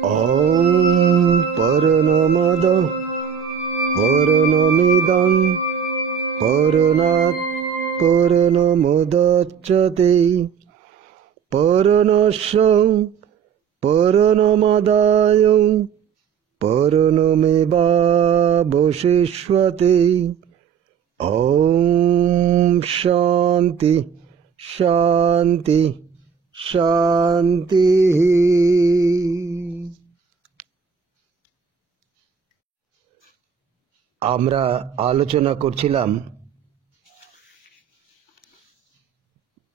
ॐ पूर्णमदः पूर्णमिदं पूर्णात् पूर्णमुदच्यते पूर्णस्य पूर्णमादाय पूर्णमेवावशिष्यते। ॐ शान्ति शान्ति শান্তিঃ। আমরা আলোচনা করছিলাম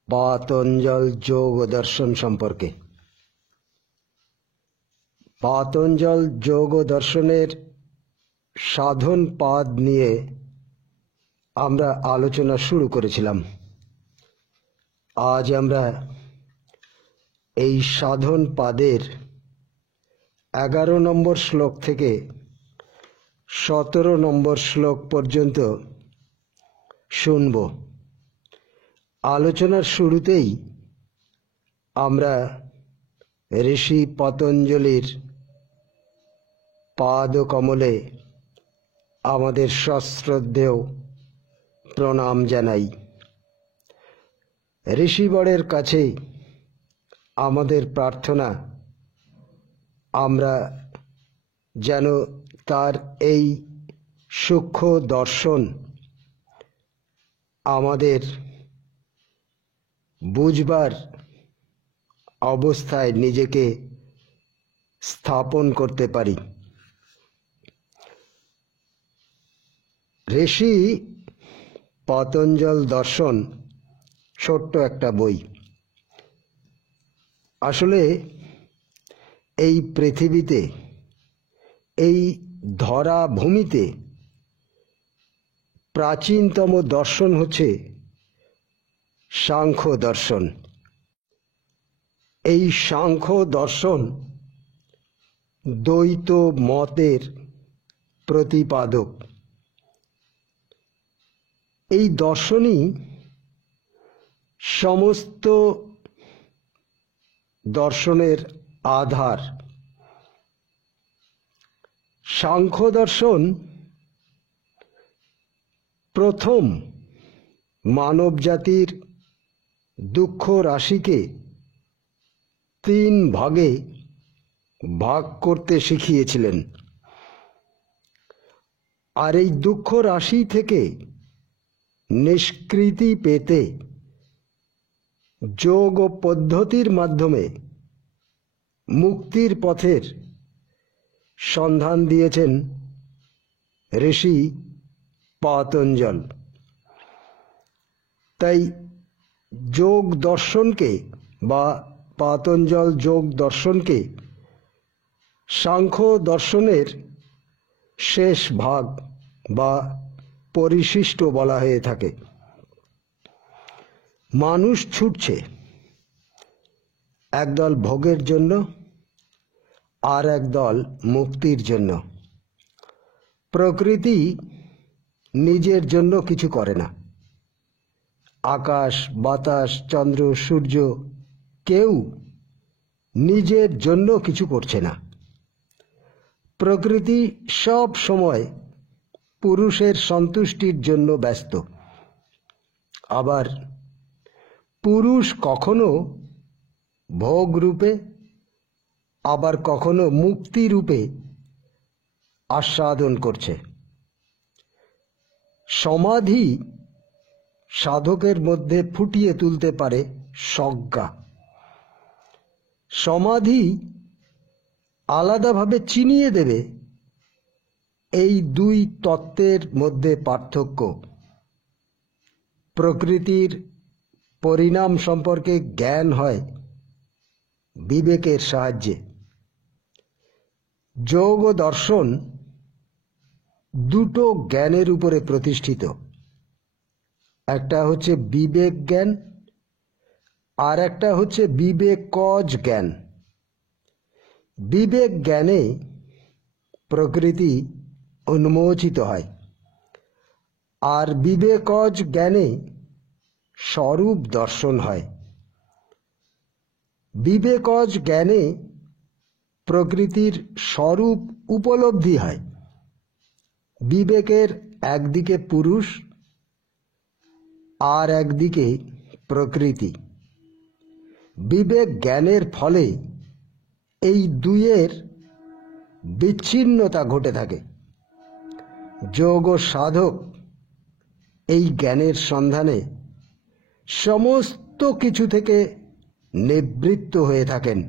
পাতঞ্জল যোগ দর্শন সম্পর্কে। পাতঞ্জল যোগ দর্শনের সাধন পাদ নিয়ে আমরা আলোচনা শুরু করেছিলাম। আজ আমরা এই সাধন পাদের 11 নম্বর শ্লোক থেকে 17 নম্বর শ্লোক পর্যন্ত শুনব। আলোচনার শুরুতেই আমরা ঋষি পতঞ্জলির পাদ কমলে আমাদের সশ্রদ্ধেয় প্রণাম জানাই। ঋষিবরের কাছে আমাদের প্রার্থনা, আমরা যেন তার এই সূক্ষ্ম দর্শন আমাদের বুঝবার অবস্থায় নিজেকে স্থাপন করতে পারি। ঋষি পতঞ্জল দর্শন ছোট্ট একটা বই। আসলে এই পৃথিবীতে, এই ধরা ভূমিতে প্রাচীনতম দর্শন হচ্ছে সাংখ্য দর্শন। এই সাংখ্য দর্শন দ্বৈত মতের প্রতিপাদক। এই দর্শনই সমস্ত দর্শনের আধার। সাংখ্য দর্শন প্রথম মানব জাতির দুঃখ রাশিকে 3 ভাগে ভাগ করতে শিখিয়েছিলেন। আর এই দুঃখ রাশি থেকে নিষ্কৃতি পেতে যোগ পদ্ধতির মাধ্যমে মুক্তির পথের সন্ধান দিয়েছেন ঋষি পাতঞ্জল। তাই যোগ দর্শনকে বা পাতঞ্জল যোগ দর্শনকে সাংখ্য দর্শনের শেষ ভাগ বা পরিশিষ্ট বলা হয়ে থাকে। মানুষ ছুটছে একদল ভোগের জন্য আর একদল মুক্তির জন্য। প্রকৃতি নিজের জন্য কিছু করে না। আকাশ, বাতাস, চন্দ্র, সূর্য কেউ নিজের জন্য কিছু করছে না। প্রকৃতি সব সময় পুরুষের সন্তুষ্টির জন্য ব্যস্ত। আবার পুরুষ কখনো ভোগ রূপে, আবার কখনো মুক্তি রূপে আস্বাদন করছে। সমাধি সাধকের মধ্যে ফুটিয়ে তুলতে পারে সজ্ঞা। সমাধি আলাদাভাবে চিনিয়ে দেবে এই দুই তত্ত্বের মধ্যে পার্থক্য। প্রকৃতির পরিণাম সম্পর্কে জ্ঞান হয় বিবেকের সাহায্যে। যোগ দর্শন দুটো জ্ঞানের উপরে প্রতিষ্ঠিত। একটা হচ্ছে বিবেক জ্ঞান, আর একটা হচ্ছে বিবেকজ জ্ঞান। বিবেক জ্ঞানে প্রকৃতি উন্মোচিত হয়, আর বিবেকজ জ্ঞানে স্বরূপ দর্শন হয়। বিবেকজ জ্ঞানে প্রকৃতির স্বরূপ উপলব্ধি হয়। বিবেকের একদিকে পুরুষ আর একদিকে প্রকৃতি। বিবেক জ্ঞানের ফলে এই দুইয়ের বিচ্ছিন্নতা ঘটে থাকে। যোগ ও সাধক এই জ্ঞানের সন্ধানে সমস্ত কিছু থেকে নিবৃত্ত হয়ে থাকেন,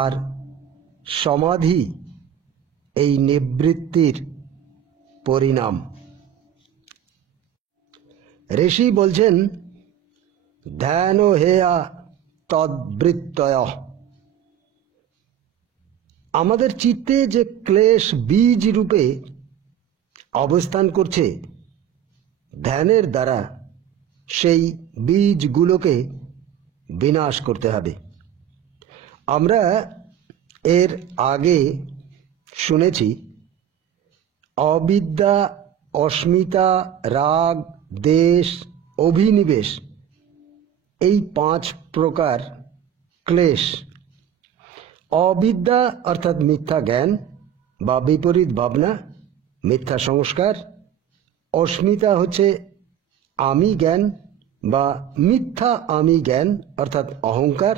আর সমাধি এই নিবৃত্তির পরিণাম। ঋষি বলছেন, ধ্যান হেয়া তদ্বৃত্তয়। আমাদের চিত্তে যে ক্লেশ বীজ রূপে অবস্থান করছে, ধ্যানের দ্বারা সেই বীজগুলোকে বিনাশ করতে হবে। আমরা এর আগে শুনেছি অবিদ্যা, অস্মিতা, রাগ, দেশ, অভিনিবেশ এই 5 প্রকার ক্লেশ। অবিদ্যা অর্থাৎ মিথ্যা জ্ঞান বা বিপরীত ভাবনা, মিথ্যা সংস্কার। অস্মিতা হচ্ছে আমি জ্ঞান বা মিথ্যা আমি জ্ঞান অর্থাৎ অহংকার।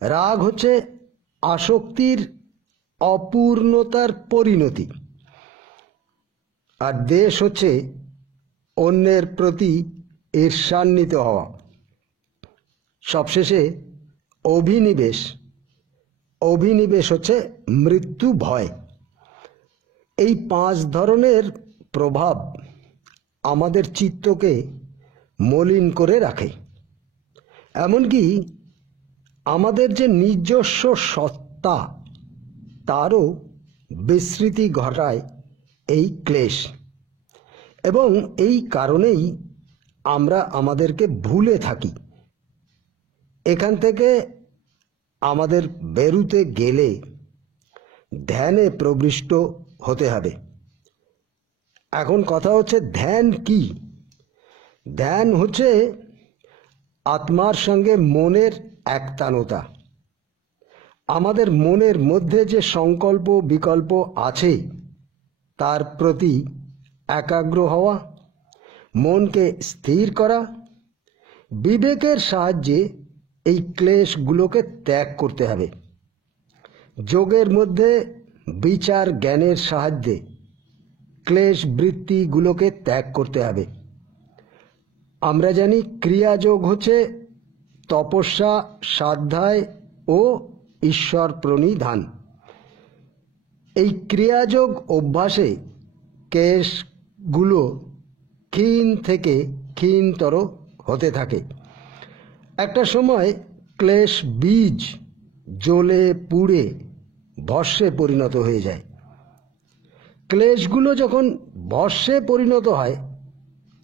রাগ হচ্ছে আসক্তির অপূর্ণতার পরিণতি। আর দেশ হচ্ছে অন্যের প্রতি ঈর্ষান্বিত হওয়া। সবশেষে অভিনিবেশ। অভিনিবেশ হচ্ছে মৃত্যু ভয়। এই 5 ধরনের প্রভাব আমাদের চিত্তকে মলিন করে রাখে। এমনকি আমাদের যে নিজস্ব সত্তা, তারও বিস্মৃতি ঘটায় এই ক্লেশ। এবং এই কারণেই আমরা আমাদেরকে ভুলে থাকি। এখান থেকে আমাদের বেরুতে গেলে ধ্যানে প্রবিষ্ট হতে হবে। এখন কথা হচ্ছে, ধ্যান কি? ধ্যান হচ্ছে আত্মার সঙ্গে মনের একতানতা। আমাদের মনের মধ্যে যে সংকল্প বিকল্প আছে, তার প্রতি একাগ্র হওয়া, মনকে স্থির করা। বিবেকের সাহায্যে এই ক্লেশগুলোকে ত্যাগ করতে হবে। যোগের মধ্যে বিচার জ্ঞানের সাহায্যে ক্লেশ বৃত্তিগুলোকে ত্যাগ করতে হবে। আমরা জানি ক্রিয়াযোগ হচ্ছে তপস্যা, স্বাধ্যায় ও ঈশ্বর প্রণিধান। এই ক্রিয়াযোগ অভ্যাসে ক্লেশগুলো ক্ষীণ থেকে ক্ষীণতর হতে থাকে। একটা সময় ক্লেশ বীজ জ্বলে পুড়ে ভস্মে পরিণত হয়ে যায়। ক্লেশগুলো যখন ভস্মে পরিণত হয়,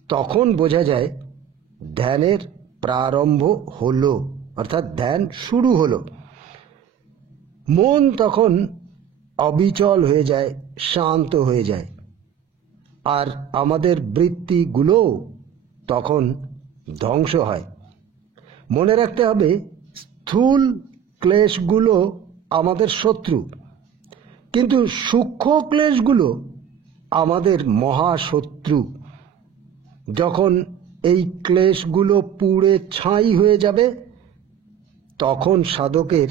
তখন বোঝা যায় ধ্যানের প্রারম্ভ হলো, অর্থাৎ ধ্যান শুরু হলো। মন তখন অবিচল হয়ে যায়, শান্ত হয়ে যায়। আর আমাদের বৃত্তিগুলো তখন ধ্বংস হয়। মনে রাখতে হবে, স্থূল ক্লেশগুলো আমাদের শত্রু, কিন্তু সূক্ষ্ম ক্লেশগুলো আমাদের মহাশত্রু। যখন এই ক্লেশগুলো পুড়ে ছাই হয়ে যাবে, তখন সাধকের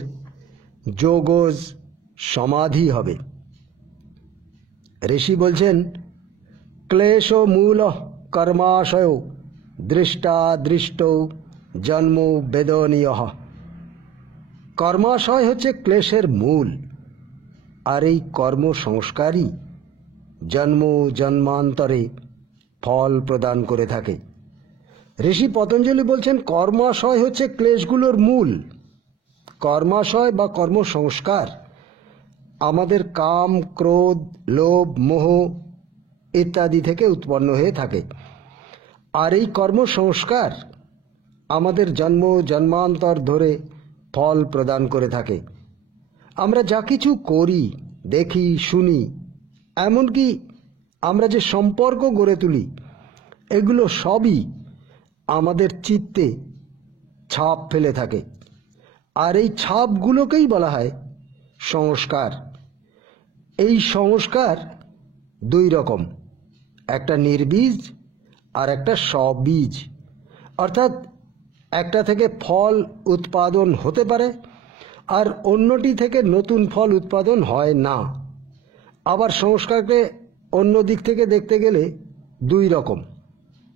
যোগজ সমাধি হবে। ঋষি বলছেন, ক্লেশ মূল কর্মাশয় দৃষ্টাদৃষ্ট জন্ম বেদনীয়। কর্মাশয় হচ্ছে ক্লেশের মূল, আর এই কর্ম সংস্কারই জন্ম জন্মান্তরে ফল প্রদান করে থাকে। ঋষি পতঞ্জলি বলছেন, কর্মাশয় হচ্ছে ক্লেশগুলোর মূল। কর্মাশয় বা কর্ম সংস্কার আমাদের কাম, ক্রোধ, লোভ, মোহ ইত্যাদি থেকে উৎপন্ন হয়ে থাকে। আর এই কর্ম সংস্কার আমাদের জন্ম জন্মান্তর ধরে ফল প্রদান করে থাকে। আমরা যা কিছু করি, দেখি, শুনি, এমনকি আমরা যে সম্পর্ক গড়ে তুলি, এগুলো সবই আমাদের চিত্তে ছাপ ফেলে থাকে। আর এই ছাপগুলোকেই বলা হয় সংস্কার। এই সংস্কার দুই রকম, একটা নির্বীজ আর একটা স্ববীজ, অর্থাৎ একটা থেকে ফল উৎপাদন হতে পারে আর অন্যটি থেকে নতুন ফল উৎপাদন হয় না। আবার সংস্কারকে অন্য দিক থেকে দেখতে গেলে দুই রকম,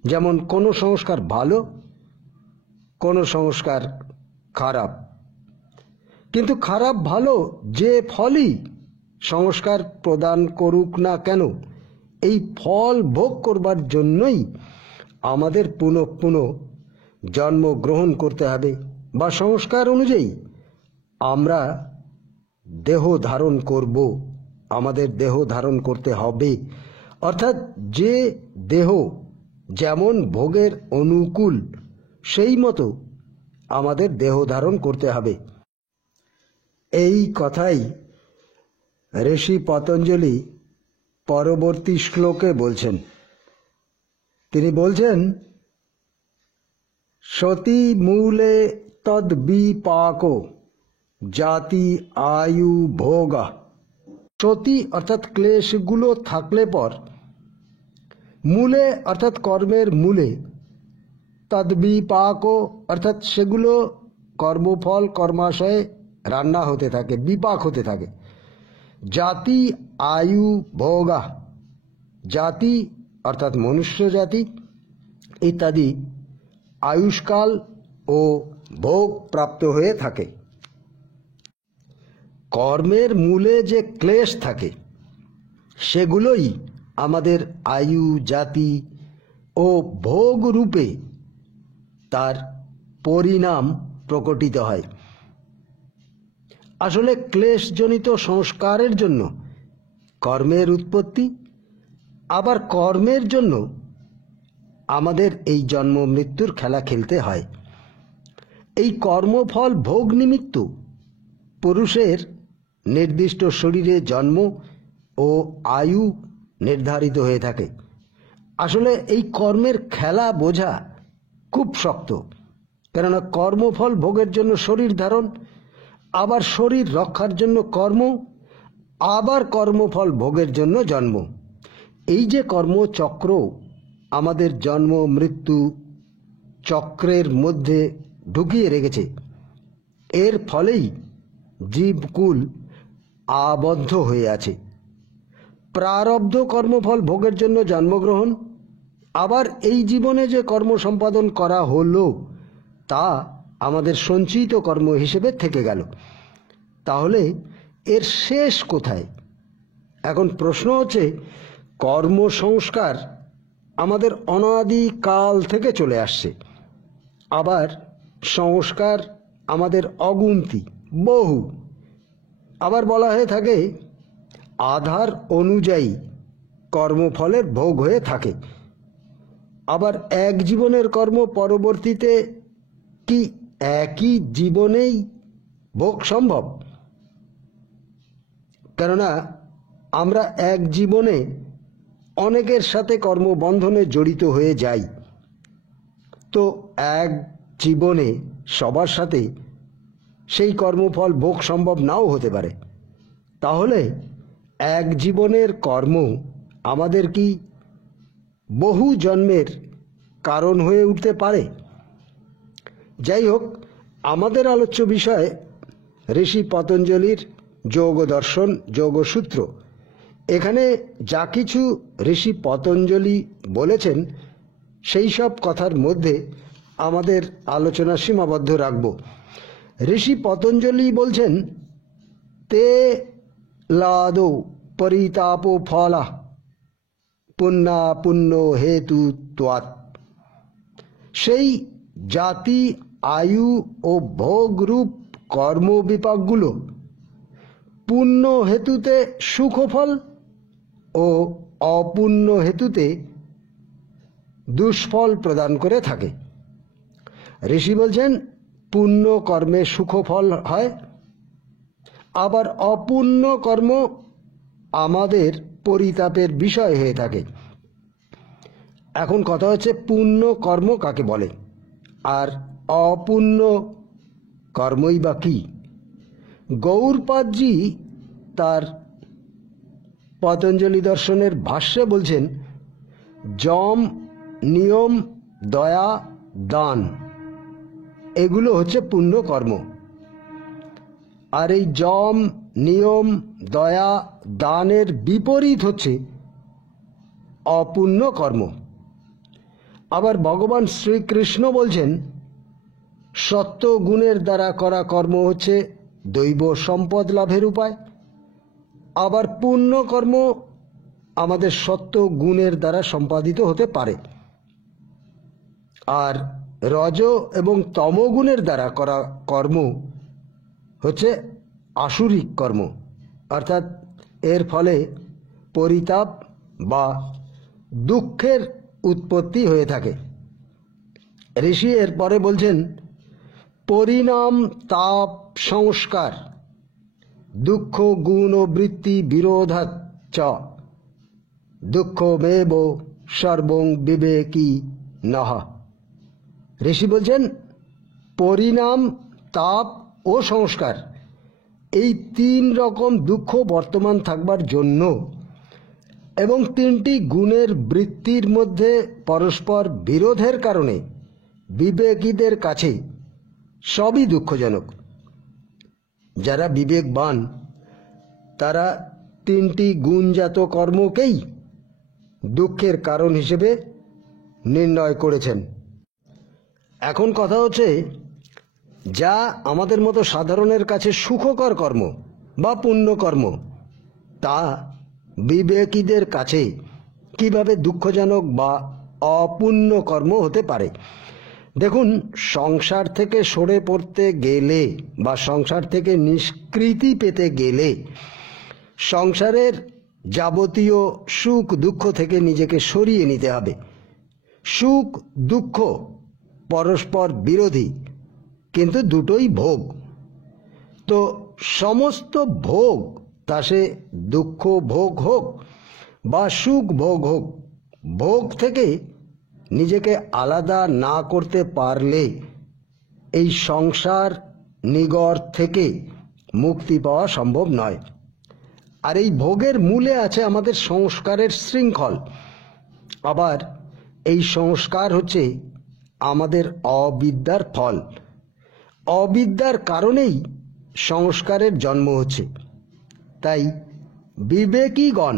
যেমন কোনো সংস্কার ভালো, কোনো সংস্কার খারাপ। কিন্তু খারাপ ভালো যে ফলই সংস্কার প্রদান করুক না কেন, এই ফল ভোগ করবার জন্যই আমাদের পুনঃ পুনঃ জন্মগ্রহণ করতে হবে, বা সংস্কার অনুযায়ী আমরা দেহ ধারণ করব, আমাদের দেহ ধারণ করতে হবে। অর্থাৎ যে দেহ যেমন ভোগের অনুকূল সেই মতো আমাদের দেহ ধারণ করতে হবে। এই কথাই ঋষি পতঞ্জলি পরবর্তী শ্লোকে বলছেন। তিনি বলছেন, সতি মূলে তদ বিপাকো জাতি আয়ু ভোগা। সতি অর্থাৎ ক্লেশগুলো থাকলে পর, মূলে অর্থাৎ কর্মের মূলে, তদ বিপাকো অর্থাৎ সেগুলো কর্মফল কর্মাশয়ে রান্না হতে থাকে, বিপাক হতে থাকে। জাতি আয়ু ভোগা, জাতি অর্থাৎ মনুষ্য জাতি ইত্যাদি আয়ুষ্কাল ও ভোগ প্রাপ্ত হয়ে থাকে। কর্মের মূলে যে ক্লেশ থাকে সেগুলোই আমাদের আয়ু, জাতি ও ভোগ রূপে তার পরিণাম প্রকটিত হয়। আসলে ক্লেশজনিত সংস্কারের জন্য কর্মের উৎপত্তি, আবার কর্মের জন্য আমাদের এই জন্ম মৃত্যুর খেলা খেলতে হয়। এই কর্মফল ভোগ নিমিত্ত পুরুষের নির্দিষ্ট শরীরে জন্ম ও আয়ু নির্ধারিত হয়ে থাকে। আসলে এই কর্মের খেলা বোঝা খুব শক্ত, কেননা কর্মফল ভোগের জন্য শরীর ধারণ, আবার শরীর রক্ষার জন্য কর্ম, আবার কর্মফল ভোগের জন্য জন্ম। এই যে কর্মচক্র আমাদের জন্ম মৃত্যু চক্রের মধ্যে ঢুকিয়ে রেখেছে, এর ফলেই জীবকুল আবদ্ধ হয়ে আছে। প্রারব্ধ কর্মফল ভোগের জন্য জন্মগ্রহণ, আবার এই জীবনে যে কর্ম সম্পাদন করা হলো তা আমাদের সঞ্চিত কর্ম হিসেবে থেকে গেল। তাহলে এর শেষ কোথায়? এখন প্রশ্ন হচ্ছে, কর্ম সংস্কার আমাদের অনাদিকাল থেকে চলে আসছে, আবার সংস্কার আমাদের অগুন্তি, বহু। আবার বলা হয়ে থাকে আধার অনুযায়ী কর্মফলের ভোগ হয়ে থাকে। আবার এক জীবনের কর্ম পরবর্তীতে কি একই জীবনেই ভোগ সম্ভব? কেননা আমরা এক জীবনে অনেকের সাথে কর্মবন্ধনে জড়িত হয়ে যাই, তো এক জীবনে সবার সাথে সেই কর্মফল ভোগ সম্ভব নাও হতে পারে। তাহলে এক জীবনের কর্ম আমাদের কি বহু জন্মের কারণ হয়ে উঠতে পারে? যাই হোক, আমাদের আলোচ্য বিষয় ঋষি পতঞ্জলির যোগ দর্শন, যোগসূত্র। এখানে যা কিছু ঋষি পতঞ্জলি বলেছেন সেই সব কথার মধ্যে আমাদের আলোচনা সীমাবদ্ধ রাখব। ঋষি পতঞ্জলি বলছেন, তে লাদো পরিতাপো ফলা পুণ্যা পুণ্য হেতু ত্বাৎ। সেই জাতি, আয়ু ও ভোগরূপ কর্ম বিপাকগুলো পুণ্য হেতুতে সুখফল ও অপুণ্য হেতুতে দুষ্ফল প্রদান করে থাকে। ঋষি বলছেন, পুণ্য কর্মে সুখফল হয়, আবার অপুণ্য কর্ম আমাদের পরিতাপের বিষয় হয়ে থাকে। এখন কথা হচ্ছে পুণ্য কর্ম কাকে বলে আর অপুণ্য কর্মই বা কি? গৌড়পাদজি তার পতঞ্জলি দর্শনের ভাষ্যে বলছেন, যম, নিয়ম, দয়া, দান এগুলো হচ্ছে পুণ্য কর্ম। আর এই যম, নিয়ম, দয়া, দানের বিপরীত হচ্ছে অপুণ্য কর্ম। আবার ভগবান শ্রীকৃষ্ণ বলছেন, সত্য গুণের দ্বারা করা কর্ম হচ্ছে দৈব সম্পদ লাভের উপায়। আবার পুণ্য কর্ম আমাদের সত্য গুণের দ্বারা সম্পাদিত হতে পারে। আর রজ এবং তমগুণের দ্বারা করা কর্ম হচ্ছে আসুরিক কর্ম, অর্থাৎ এর ফলে পরিতাপ বা দুঃখের উৎপত্তি হয়ে থাকে। ঋষি এর পরে বলছেন, পরিণাম, তাপ, সংস্কার, দুঃখ, গুণ ও বৃত্তি বিরোধাচ্চ দুঃখমেব সর্বং বিবেকী নহ। ঋষি বলছেন, পরিণাম, তাপ ও সংস্কার এই তিন রকম দুঃখ বর্তমান থাকবার জন্য এবং তিনটি গুণের বৃত্তির মধ্যে পরস্পর বিরোধের কারণে বিবেকীদের কাছে সবই দুঃখজনক। যারা বিবেকবান তারা তিনটি গুণজাত কর্মকেই দুঃখের কারণ হিসেবে নির্ণয় করেছেন। এখন কথা হচ্ছে, যা আমাদের মতো সাধারণের কাছে সুখকর কর্ম বা পুণ্যকর্ম, তা বিবেকীদের কাছে কিভাবে দুঃখজনক বা অপুণ্য কর্ম হতে পারে। দেখুন, সংসার থেকে সরে পড়তে গেলে বা সংসার থেকে নিষ্কৃতি পেতে গেলে সংসারের যাবতীয় সুখ দুঃখ থেকে নিজেকে সরিয়ে নিতে হবে। সুখ দুঃখ পরস্পর বিরোধী, কিন্তু দুটোই ভোগ। তো সমস্ত ভোগ, তা সে দুঃখ ভোগ হোক বা সুখ ভোগ হোক, ভোগ থেকে নিজেকে আলাদা না করতে পারলে এই সংসার নিগড় থেকে মুক্তি পাওয়া সম্ভব নয়। আর এই ভোগের মূলে আছে আমাদের সংস্কারের শৃঙ্খল। আবার এই সংস্কার হচ্ছে আমাদের অবিদ্যার ফল। অবিদ্যার কারণেই সংস্কারের জন্ম হচ্ছে। তাই বিবেকীগণ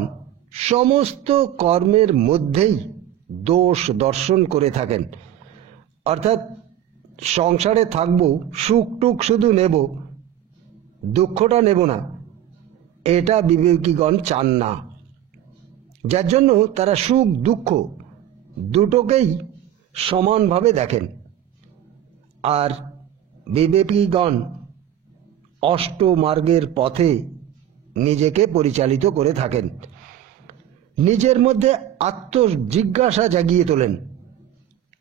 সমস্ত কর্মের মধ্যেই দোষ দর্শন করে থাকেন। অর্থাৎ সংসারে থাকবো, সুখ টুক শুধু নেব, দুঃখটা নেব না, এটা বিবেকীগণ চান না। যার জন্য তারা সুখ দুঃখ দুটোকেই সমানভাবে দেখেন। আর বিবেকীগণ অষ্টমার্গের পথে নিজেকে পরিচালিত করে থাকেন। নিজের মধ্যে আত্মজিজ্ঞাসা জাগিয়ে তোলেন,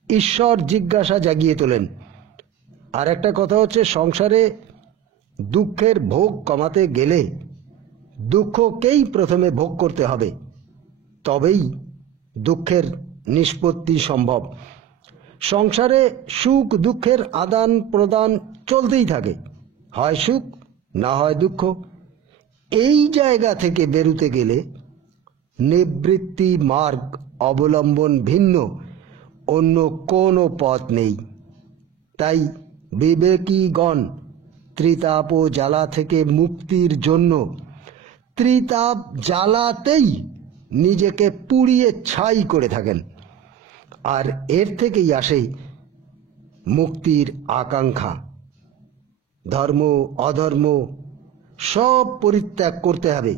ঈশ্বর জিজ্ঞাসা জাগিয়ে তোলেন। আর একটা কথা হচ্ছে, সংসারে দুঃখের ভোগ কমাতে গেলে দুঃখকেই প্রথমে ভোগ করতে হবে, তবেই দুঃখের নিষ্পত্তি সম্ভব। সংসারে সুখ দুঃখের আদান প্রদান চলতেই থাকে, হয় সুখ না হয় দুঃখ। এই জায়গা থেকে বেরুতে গেলে নিবৃত্তি মার্গ অবলম্বন ভিন্ন অন্য কোনো পথ নেই। তাই বিবেকীগণ ত্রিতাপ ও জ্বালা থেকে মুক্তির জন্য ত্রিতাপ জ্বালাতেই নিজেকে পুড়িয়ে ছাই করে থাকেন। আর এর থেকেই আসে মুক্তির আকাঙ্ক্ষা। ধর্ম অধর্ম সব পরিত্যাগ করতে হবে।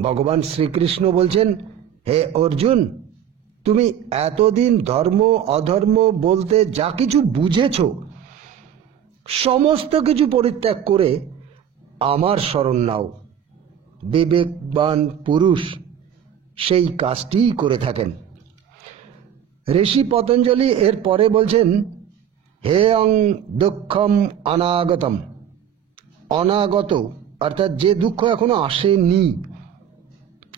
ভগবান শ্রীকৃষ্ণ বলছেন, হে অর্জুন, তুমি এতদিন ধর্ম অধর্ম বলতে যা কিছু বুঝেছ, সমস্ত কিছু পরিত্যাগ করে আমার শরণ নাও। বিবেকবান পুরুষ সেই কাজটিই করে থাকেন। ঋষি পতঞ্জলি এর পরে বলছেন, হে অং দুঃখম অনাগতম। অনাগত অর্থাৎ যে দুঃখ এখনো আসেনি,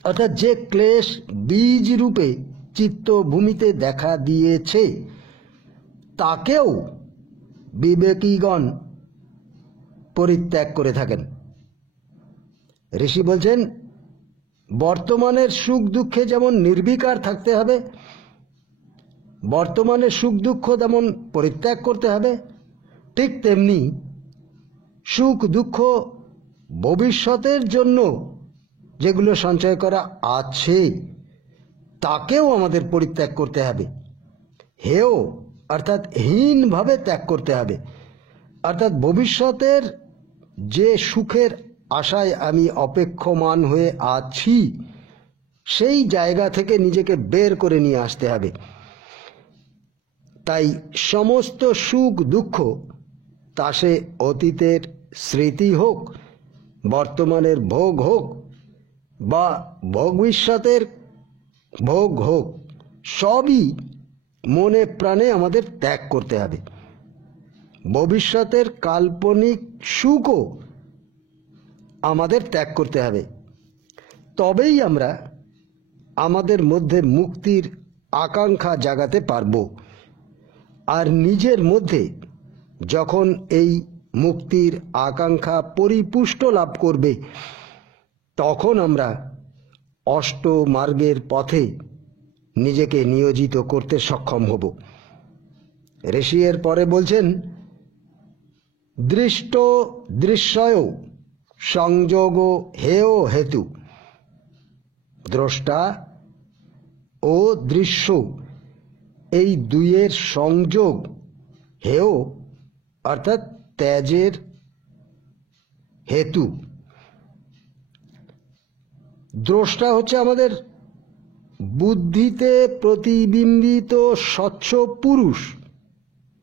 অর্থাৎ যে ক্লেশ বীজ রূপে চিত্তভূমিতে দেখা দিয়েছে, তাকেও বিবেকীগণ পরিত্যাগ করে থাকেন। ঋষি বলছেন, বর্তমানের সুখ দুঃখে যেমন নির্বিকার থাকতে হবে, বর্তমানের সুখ দুঃখ যেমন পরিত্যাগ করতে হবে, ঠিক তেমনি সুখ দুঃখ ভবিষ্যতের জন্য যেগুলো সঞ্চয় করা আছে তাকেও আমাদের পরিত্যাগ করতে হবে। হেয় অর্থাৎ হীনভাবে ত্যাগ করতে হবে। অর্থাৎ ভবিষ্যতের যে সুখের আশায় আমি অপেক্ষমান হয়ে আছি সেই জায়গা থেকে নিজেকে বের করে নিয়ে আসতে হবে। তাই সমস্ত সুখ দুঃখ, তা সে অতীতের স্মৃতি হোক, বর্তমানের ভোগ হোক বা ভবিষ্যতের ভোগ হোক, সবই মনে প্রাণে আমাদের ত্যাগ করতে হবে। ভবিষ্যতের কাল্পনিক সুখও আমাদের ত্যাগ করতে হবে। তবেই আমরা আমাদের মধ্যে মুক্তির আকাঙ্ক্ষা জাগাতে পারব। আর নিজের মধ্যে যখন এই মুক্তির আকাঙ্ক্ষা পরিপুষ্ট লাভ করবে, তখন আমরা অষ্ট মার্গের পথে নিজেকে নিয়োজিত করতে সক্ষম হব। ঋষি এর পরে বলছেন, দৃষ্ট দৃশ্যয় সংযোগ হেয় হেতু। দ্রষ্টা ও দৃশ্য এই দুইয়ের সংযোগ হেয় অর্থাৎ ত্যাগের হেতু। দ্রষ্টা হচ্ছে আমাদের বুদ্ধিতে প্রতিবিম্বিত স্বচ্ছ পুরুষ।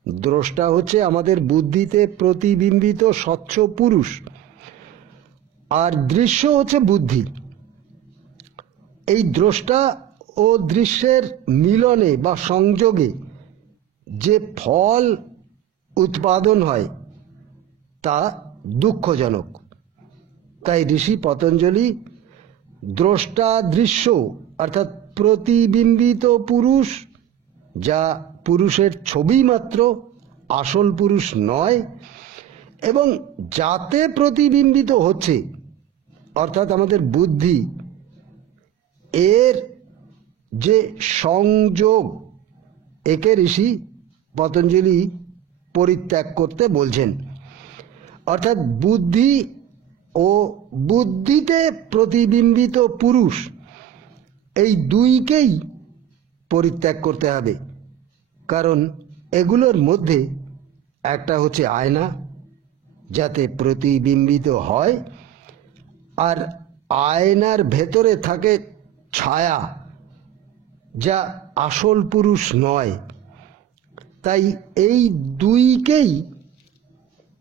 দ্রষ্টা হচ্ছে আমাদের বুদ্ধিতে প্রতিবিম্বিত স্বচ্ছ পুরুষ, আর দৃশ্য হচ্ছে বুদ্ধি। এই দ্রষ্টা ও দৃশ্যের মিলনে বা সংযোগে যে ফল উৎপাদন হয় তা দুঃখজনক। তাই ঋষি পতঞ্জলি দ্রষ্টা দৃশ্য অর্থাৎ প্রতিবিম্বিত পুরুষ, যা পুরুষের ছবি মাত্র, আসল পুরুষ নয়, এবং যাতে প্রতিবিম্বিত হচ্ছে অর্থাৎ আমাদের বুদ্ধি, এর যে সংযোগ, একে ঋষি পতঞ্জলি পরিত্যাগ করতে বলছেন। অর্থাৎ বুদ্ধি ও বুদ্ধিতে প্রতিবিম্বিত পুরুষ, এই দুইকেই পরিত্যাগ করতে হবে। কারণ এগুলোর মধ্যে একটা হচ্ছে আয়না, যাতে প্রতিবিম্বিত হয়, আর আয়নার ভেতরে থাকে ছায়া, যা আসল পুরুষ নয়। তাই এই দুইকেই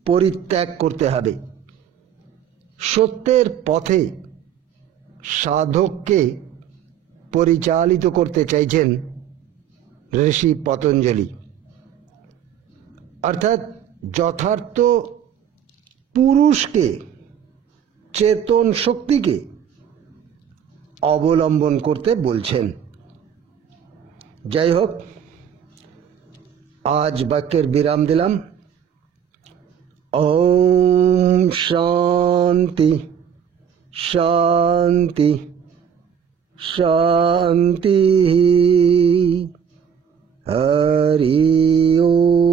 পরিত্যাগ করতে হবে। সত্যের পথে সাধককে পরিচালিত করতে চাইছেন ঋষি পতঞ্জলি। অর্থাৎ যথার্থ পুরুষকে, চেতন শক্তিকে অবলম্বন করতে বলছেন। যাই হোক, আজ বাক্যের বিরাম দিলাম। ওম শান্তি শান্তি শান্তি। হরি ওম।